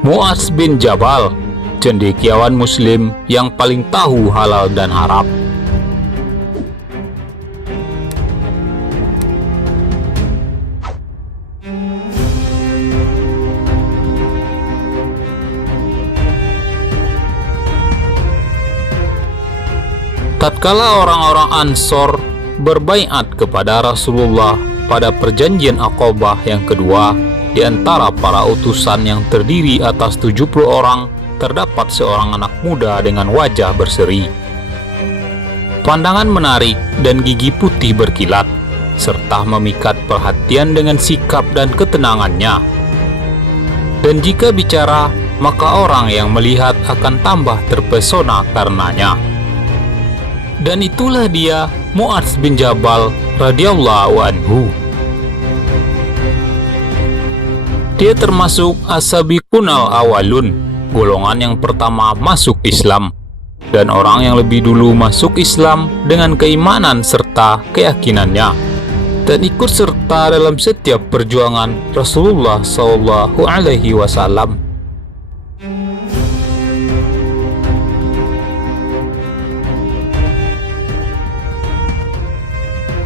Mu'adz bin Jabal, cendekiawan muslim yang paling tahu halal dan haram. Tatkala orang-orang Ansor berbaiat kepada Rasulullah pada perjanjian Aqabah yang kedua, di antara para utusan yang terdiri atas 70 orang, terdapat seorang anak muda dengan wajah berseri, pandangan menarik dan gigi putih berkilat, serta memikat perhatian dengan sikap dan ketenangannya. Dan jika bicara, maka orang yang melihat akan tambah terpesona karenanya. Dan itulah dia, Mu'adz bin Jabal radhiyallahu anhu. Dia termasuk as-sabiqunal awalun, golongan yang pertama masuk Islam, dan orang yang lebih dulu masuk Islam dengan keimanan serta keyakinannya, dan ikut serta dalam setiap perjuangan Rasulullah Shallallahu Alaihi Wasallam.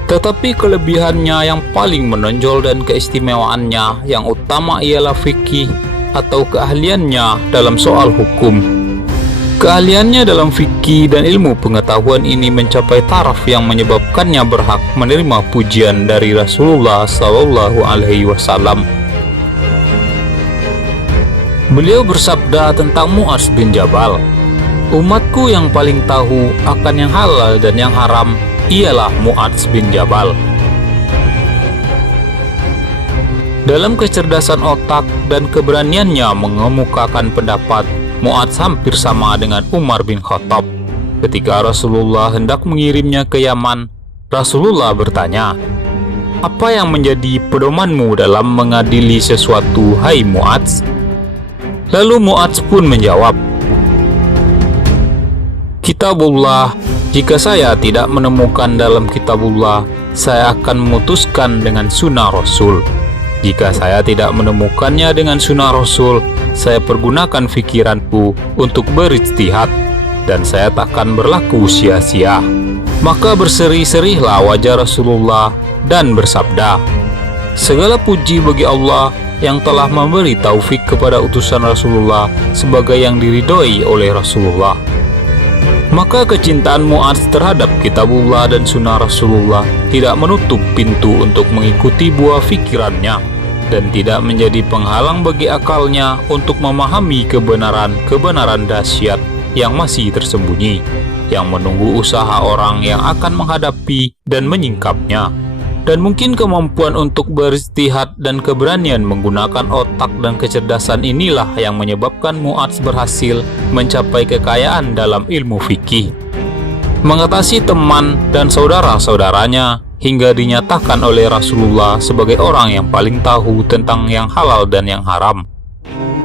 Tetapi kelebihannya yang paling menonjol dan keistimewaannya yang utama ialah fikih atau keahliannya dalam soal hukum. Keahliannya dalam fikih dan ilmu pengetahuan ini mencapai taraf yang menyebabkannya berhak menerima pujian dari Rasulullah Shallallahu Alaihi Wasallam. Beliau bersabda tentang Mu'adz bin Jabal, "Umatku yang paling tahu akan yang halal dan yang haram ialah Mu'adz bin Jabal." Dalam kecerdasan otak dan keberaniannya mengemukakan pendapat, Mu'adz hampir sama dengan Umar bin Khattab. Ketika Rasulullah hendak mengirimnya ke Yaman, Rasulullah bertanya, "Apa yang menjadi pedomanmu dalam mengadili sesuatu, hai Mu'adz?" Lalu Mu'adz pun menjawab, "Kitabullah. Jika saya tidak menemukan dalam kitabullah, saya akan memutuskan dengan sunnah Rasul. Jika saya tidak menemukannya dengan sunnah Rasul, saya pergunakan fikiranku untuk berijtihad, dan saya takkan berlaku sia-sia." Maka berseri-serihlah wajah Rasulullah dan bersabda, "Segala puji bagi Allah yang telah memberi taufik kepada utusan Rasulullah sebagai yang diridhoi oleh Rasulullah." Maka kecintaan Mu'adz terhadap kitabullah dan sunnah Rasulullah tidak menutup pintu untuk mengikuti buah fikirannya, dan tidak menjadi penghalang bagi akalnya untuk memahami kebenaran dahsyat yang masih tersembunyi, yang menunggu usaha orang yang akan menghadapi dan menyingkapnya. Dan mungkin kemampuan untuk berijtihad dan keberanian menggunakan otak dan kecerdasan inilah yang menyebabkan Mu'adz berhasil mencapai kekayaan dalam ilmu fikih, mengatasi teman dan saudara-saudaranya, hingga dinyatakan oleh Rasulullah sebagai orang yang paling tahu tentang yang halal dan yang haram.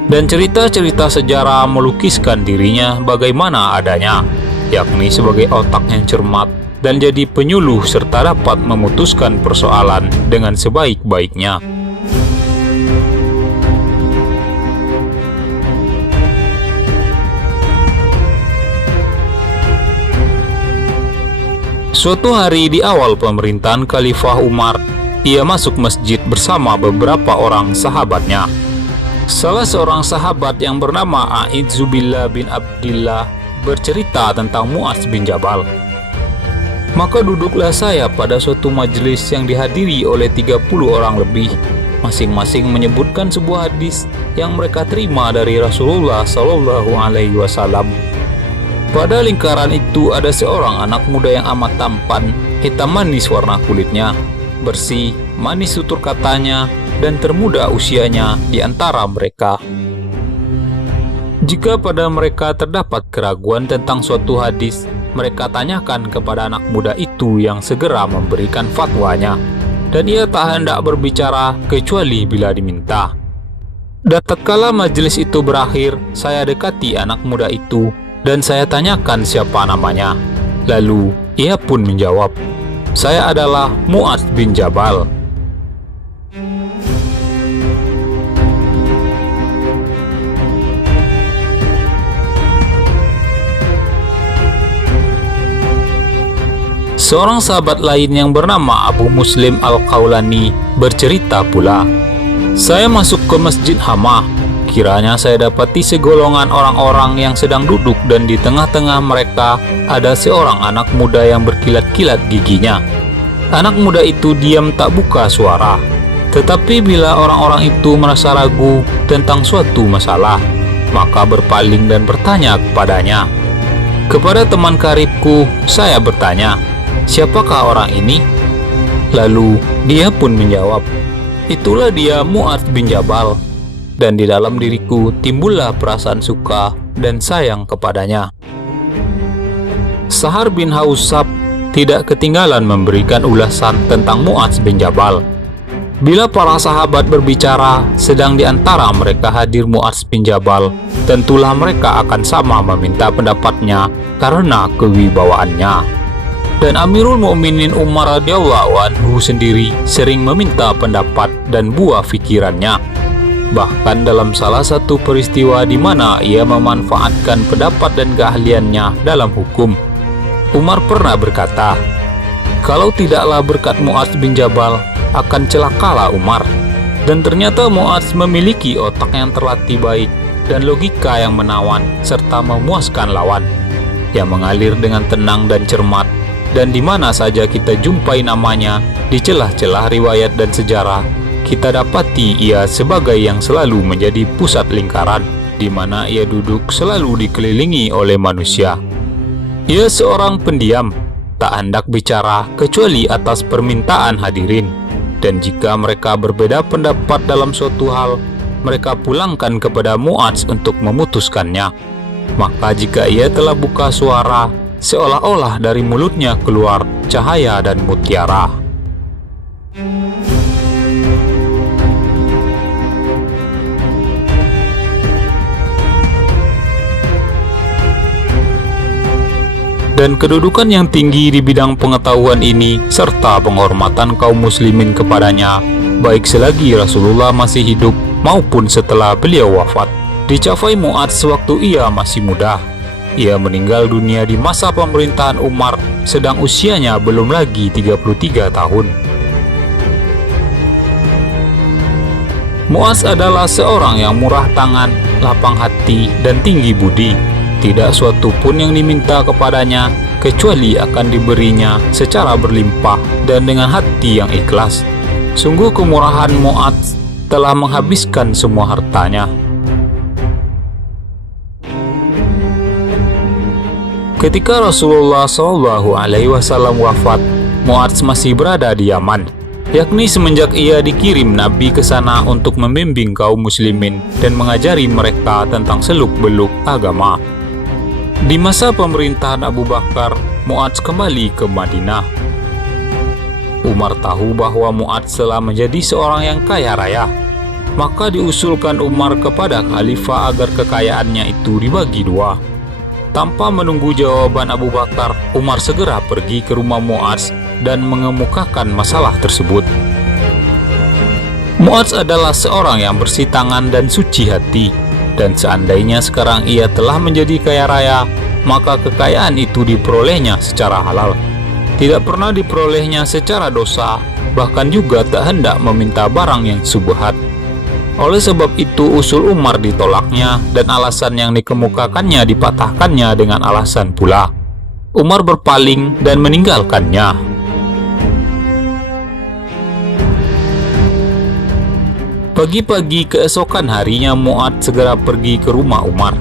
Dan cerita-cerita sejarah melukiskan dirinya bagaimana adanya, yakni sebagai otak yang cermat dan jadi penyuluh serta dapat memutuskan persoalan dengan sebaik-baiknya. Suatu hari di awal pemerintahan Khalifah Umar, ia masuk masjid bersama beberapa orang sahabatnya. Salah seorang sahabat yang bernama A'idzubillah bin Abdillah bercerita tentang Mu'adz bin Jabal. "Maka duduklah saya pada suatu majelis yang dihadiri oleh 30 orang lebih, masing-masing menyebutkan sebuah hadis yang mereka terima dari Rasulullah Shallallahu Alaihi Wasallam. Pada lingkaran itu ada seorang anak muda yang amat tampan, hitam manis warna kulitnya, bersih, manis tutur katanya, dan termuda usianya di antara mereka. Jika pada mereka terdapat keraguan tentang suatu hadis, mereka tanyakan kepada anak muda itu yang segera memberikan fatwanya, dan ia tak hendak berbicara kecuali bila diminta. Dan tatkala majelis itu berakhir, saya dekati anak muda itu dan saya tanyakan siapa namanya. Lalu ia pun menjawab, "Saya adalah Mu'adz bin Jabal." Seorang sahabat lain yang bernama Abu Muslim Al-Qaulani bercerita pula, "Saya masuk ke Masjid Hama. Kiranya saya dapati segolongan orang-orang yang sedang duduk dan di tengah-tengah mereka ada seorang anak muda yang berkilat-kilat giginya. Anak muda itu diam tak buka suara. Tetapi bila orang-orang itu merasa ragu tentang suatu masalah, maka berpaling dan bertanya kepadanya. Kepada teman karibku, saya bertanya, 'Siapakah orang ini?' Lalu dia pun menjawab, 'Itulah dia Mu'adz bin Jabal.' Dan di dalam diriku timbullah perasaan suka dan sayang kepadanya." Sahar bin Haushab tidak ketinggalan memberikan ulasan tentang Mu'adz bin Jabal. Bila para sahabat berbicara, sedang di antara mereka hadir Mu'adz bin Jabal, tentulah mereka akan sama meminta pendapatnya karena kewibawaannya. Dan Amirul Mukminin Umar radhiyallahu anhu sendiri sering meminta pendapat dan buah pikirannya. Bahkan dalam salah satu peristiwa di mana ia memanfaatkan pendapat dan keahliannya dalam hukum, Umar pernah berkata, "Kalau tidaklah berkat Mu'adz bin Jabal, akan celakalah Umar." Dan ternyata Mu'adz memiliki otak yang terlatih baik dan logika yang menawan serta memuaskan lawan, yang mengalir dengan tenang dan cermat, dan di mana saja kita jumpai namanya di celah-celah riwayat dan sejarah, kita dapati ia sebagai yang selalu menjadi pusat lingkaran, di mana ia duduk selalu dikelilingi oleh manusia. Ia seorang pendiam, tak hendak bicara kecuali atas permintaan hadirin. Dan jika mereka berbeda pendapat dalam suatu hal, mereka pulangkan kepada Mu'adz untuk memutuskannya. Maka jika ia telah buka suara, seolah-olah dari mulutnya keluar cahaya dan mutiara. Dan kedudukan yang tinggi di bidang pengetahuan ini serta penghormatan kaum muslimin kepadanya, baik selagi Rasulullah masih hidup maupun setelah beliau wafat, dicapai Mu'adz sewaktu ia masih muda. Ia meninggal dunia di masa pemerintahan Umar, sedang usianya belum lagi 33 tahun. Mu'adz adalah seorang yang murah tangan, lapang hati, dan tinggi budi. Tidak suatu pun yang diminta kepadanya kecuali akan diberinya secara berlimpah dan dengan hati yang ikhlas. Sungguh kemurahan Mu'adz telah menghabiskan semua hartanya. Ketika Rasulullah SAW wafat, Mu'adz masih berada di Yaman, yakni semenjak ia dikirim Nabi ke sana untuk membimbing kaum muslimin dan mengajari mereka tentang seluk-beluk agama. Di masa pemerintahan Abu Bakar, Mu'adz kembali ke Madinah. Umar tahu bahwa Mu'adz telah menjadi seorang yang kaya raya, maka diusulkan Umar kepada khalifah agar kekayaannya itu dibagi dua. Tanpa menunggu jawaban Abu Bakar, Umar segera pergi ke rumah Mu'adz dan mengemukakan masalah tersebut. Mu'adz adalah seorang yang bersih tangan dan suci hati. Dan seandainya sekarang ia telah menjadi kaya raya, maka kekayaan itu diperolehnya secara halal. Tidak pernah diperolehnya secara dosa, bahkan juga tak hendak meminta barang yang subhat. Oleh sebab itu usul Umar ditolaknya dan alasan yang dikemukakannya dipatahkannya dengan alasan pula. Umar berpaling dan meninggalkannya. Pagi-pagi keesokan harinya Mu'adz segera pergi ke rumah Umar.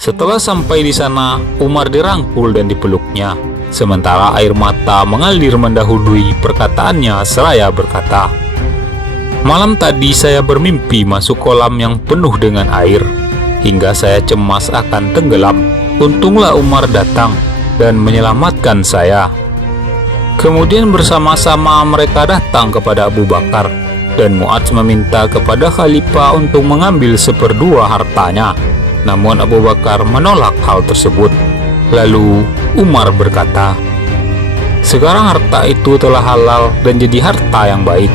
Setelah sampai di sana, Umar dirangkul dan dipeluknya, sementara air mata mengalir mendahului perkataannya seraya berkata, "Malam tadi saya bermimpi masuk kolam yang penuh dengan air, hingga saya cemas akan tenggelam. Untunglah Umar datang dan menyelamatkan saya." Kemudian bersama-sama mereka datang kepada Abu Bakar, dan Mu'adz meminta kepada khalifah untuk mengambil 1/2 hartanya. Namun Abu Bakar menolak hal tersebut. Lalu Umar berkata, "Sekarang harta itu telah halal dan jadi harta yang baik."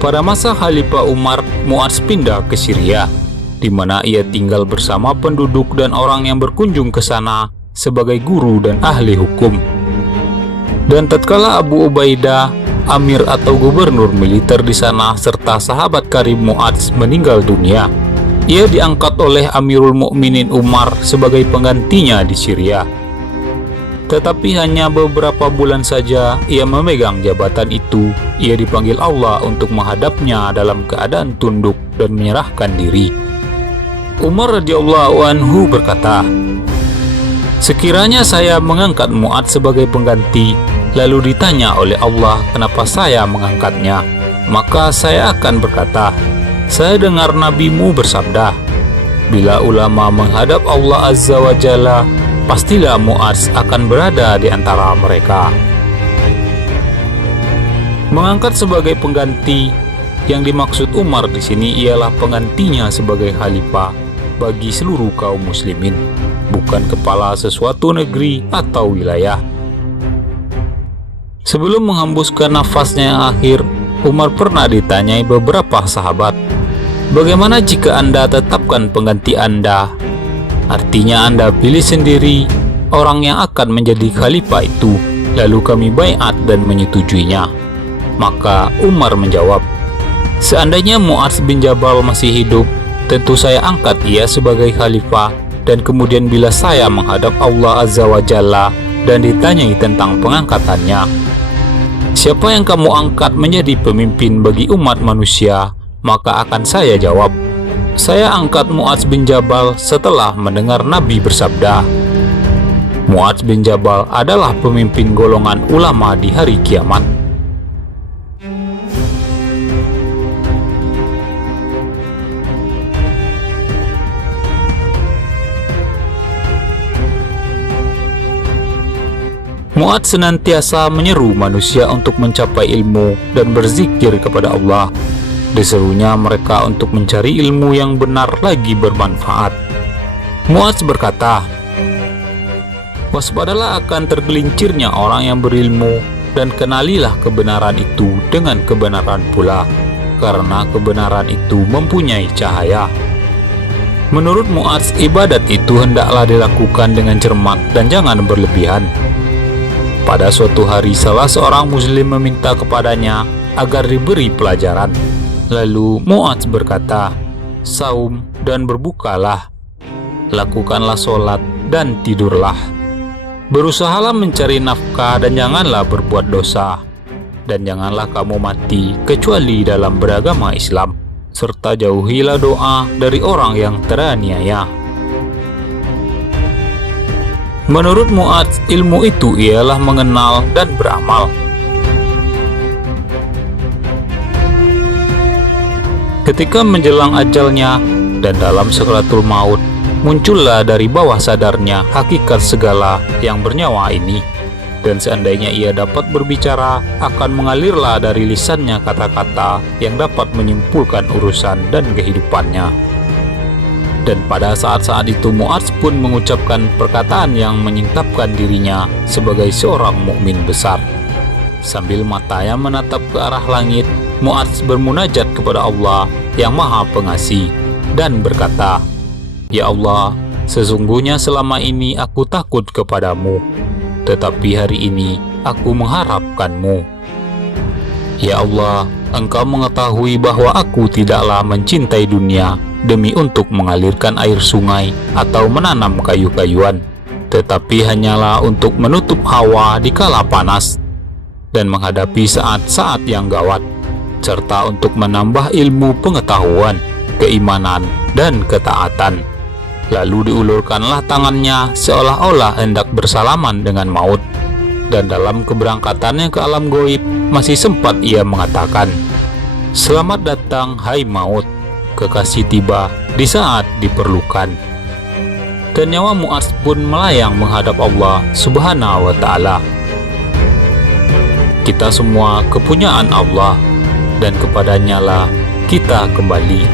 Pada masa Khalifah Umar, Mu'adz pindah ke Syria. di mana ia tinggal bersama penduduk dan orang yang berkunjung ke sana sebagai guru dan ahli hukum. Dan tatkala Abu Ubaidah, amir atau gubernur militer di sana, serta sahabat karib Mu'adz meninggal dunia, ia diangkat oleh Amirul Mukminin Umar sebagai penggantinya di Syria. Tetapi hanya beberapa bulan saja ia memegang jabatan itu, ia dipanggil Allah untuk menghadapnya dalam keadaan tunduk dan menyerahkan diri. Umar radhiyallahu anhu berkata, "Sekiranya saya mengangkat Mu'adz sebagai pengganti, lalu ditanya oleh Allah kenapa saya mengangkatnya, maka saya akan berkata, saya dengar nabimu bersabda, bila ulama menghadap Allah Azza wa Jalla, pastilah Mu'adz akan berada di antara mereka." Mengangkat sebagai pengganti, yang dimaksud Umar di sini ialah penggantinya sebagai khalifah bagi seluruh kaum muslimin, bukan kepala sesuatu negeri atau wilayah. Sebelum menghembuskan nafasnya yang akhir, Umar pernah ditanyai beberapa sahabat, "Bagaimana jika Anda tetapkan pengganti Anda? Artinya Anda pilih sendiri orang yang akan menjadi khalifah itu, lalu kami baiat dan menyetujuinya." Maka Umar menjawab, "Seandainya Mu'adz bin Jabal masih hidup, tentu saya angkat ia sebagai khalifah, dan kemudian bila saya menghadap Allah Azza wa Jalla dan ditanyai tentang pengangkatannya, siapa yang kamu angkat menjadi pemimpin bagi umat manusia? Maka akan saya jawab, saya angkat Mu'adz bin Jabal setelah mendengar Nabi bersabda, Mu'adz bin Jabal adalah pemimpin golongan ulama di hari kiamat." Mu'adz senantiasa menyeru manusia untuk mencapai ilmu dan berzikir kepada Allah. Diserunya mereka untuk mencari ilmu yang benar lagi bermanfaat. Mu'adz berkata, "Waspadalah akan tergelincirnya orang yang berilmu, dan kenalilah kebenaran itu dengan kebenaran pula, karena kebenaran itu mempunyai cahaya." Menurut Mu'adz, ibadat itu hendaklah dilakukan dengan cermat dan jangan berlebihan. Pada suatu hari, salah seorang muslim meminta kepadanya agar diberi pelajaran. Lalu Mu'adz berkata, "Saum dan berbukalah, lakukanlah sholat dan tidurlah. Berusahalah mencari nafkah dan janganlah berbuat dosa. Dan janganlah kamu mati kecuali dalam beragama Islam. Serta jauhilah doa dari orang yang teraniaya." Menurut Mu'adz, ilmu itu ialah mengenal dan beramal. Ketika menjelang ajalnya dan dalam sakaratul maut, muncullah dari bawah sadarnya hakikat segala yang bernyawa ini. Dan seandainya ia dapat berbicara, akan mengalirlah dari lisannya kata-kata yang dapat menyimpulkan urusan dan kehidupannya. Dan pada saat-saat itu Mu'adz pun mengucapkan perkataan yang menyingkapkan dirinya sebagai seorang mukmin besar. Sambil matanya menatap ke arah langit, Mu'adz bermunajat kepada Allah yang Maha Pengasih dan berkata, "Ya Allah, sesungguhnya selama ini aku takut kepadamu, tetapi hari ini aku mengharapkanmu. Ya Allah, Engkau mengetahui bahwa aku tidaklah mencintai dunia demi untuk mengalirkan air sungai atau menanam kayu-kayuan, tetapi hanyalah untuk menutup hawa di kala panas dan menghadapi saat-saat yang gawat, serta untuk menambah ilmu pengetahuan, keimanan, dan ketaatan." Lalu diulurkanlah tangannya seolah-olah hendak bersalaman dengan maut. Dan dalam keberangkatannya ke alam goib, masih sempat ia mengatakan, "Selamat datang hai maut, kekasih tiba di saat diperlukan." Dan nyawa Mu'adz pun melayang menghadap Allah Subhanahu wa Ta'ala. Kita semua kepunyaan Allah, dan kepadanya lah kita kembali.